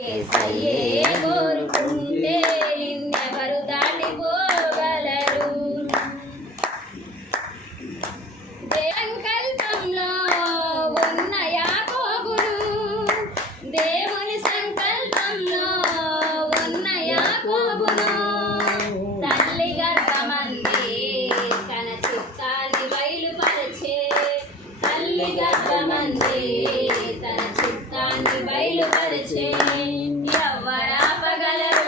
ఏసయ్యే కోరుకుంటే నిన్నెవరు దాటిపోగలరు? సంకల్పంలో ఉన్న యాకోబును దేవుని సంకల్పంలో ఉన్న యాకోబును తల్లి గర్భమంది తన చిత్తాన్ని బయలుపరిచే తల్లి గర్భమంది తన చిత్తాన్ని బయలుపరిచే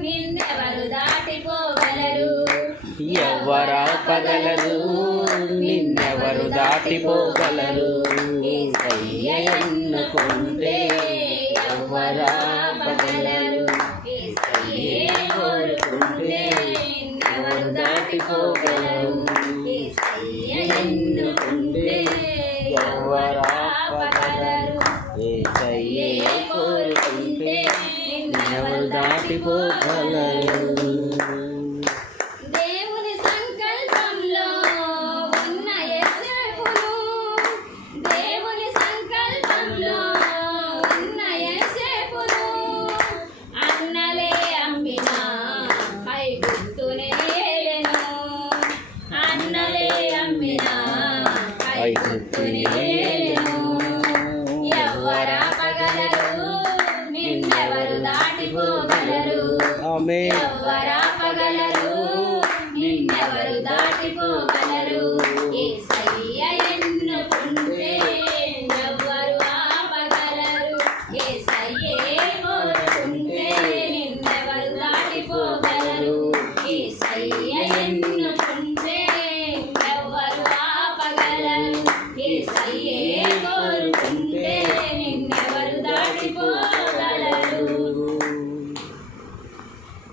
నిన్నెవరు దాటిపోగలరు? ఎవరాపగలరు నిన్నెవరు దాటిపోగలరు ఎన్నుకుంటే ఎవరాపగలరు ఏసయ్యే కోరుకుంటే నిన్నెవరు దాటిపోగలరు? ఎన్నుకుంటే ఎవరాపగలరు ఏసయ్యే కోరుకుంటే నిన్నెవరు దాటిపోగలరు దేవుని సంకల్పంలో ఉన్న యేసేపును దేవుని సంకల్పంలో ఉన్న యేసేపును అన్నలే అమ్మిన ఐగుప్తునే ఏలెను అన్నలే అమ్మిన ఐగుప్తునే ఏలెను ఎవరాపగలరు నిన్నెవరు దాటిపోగలరు నిన్నెవరు దాటిపోగలరు? ఏసయ్య ఎన్నుకుంటే ఎవ్వరు ఆపగలరు. ఏసయ్యే కోరుకుంటే నిన్నెవరు దాటిపోగలరు ఏసయ్య ఎన్నుకుంటే ఎవ్వరు ఆపగలరు ఏసయ్యే కోరుకుంటే నిన్నెవరు దాటిపోగలరు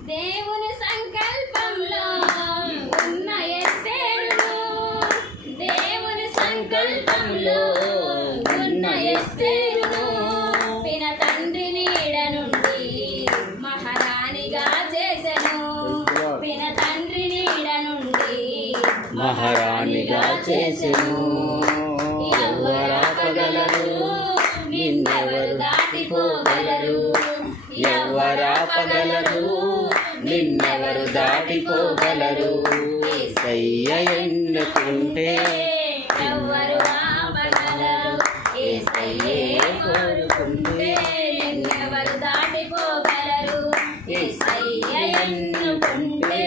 దేవుని సంకల్పంలో ఉన్న ఎస్తేరును దేవుని సంకల్పంలో ఉన్న ఎస్తేరును తండ్రి నీడ నుండి మహారాణిగా చేసెను పిన తండ్రి నీడ నుండి మహారాణిగా చేసెను ఎవరాపగలరు నిన్నెవరు దాటిపోగలరు? ఎవరాపగలరు నిన్నెవరు దాటిపోగలరు ఏసయ్య అయ్యే కోరుకుంటే ఎన్నెవరు దాటిపోగలరు ఎన్నుకుంటే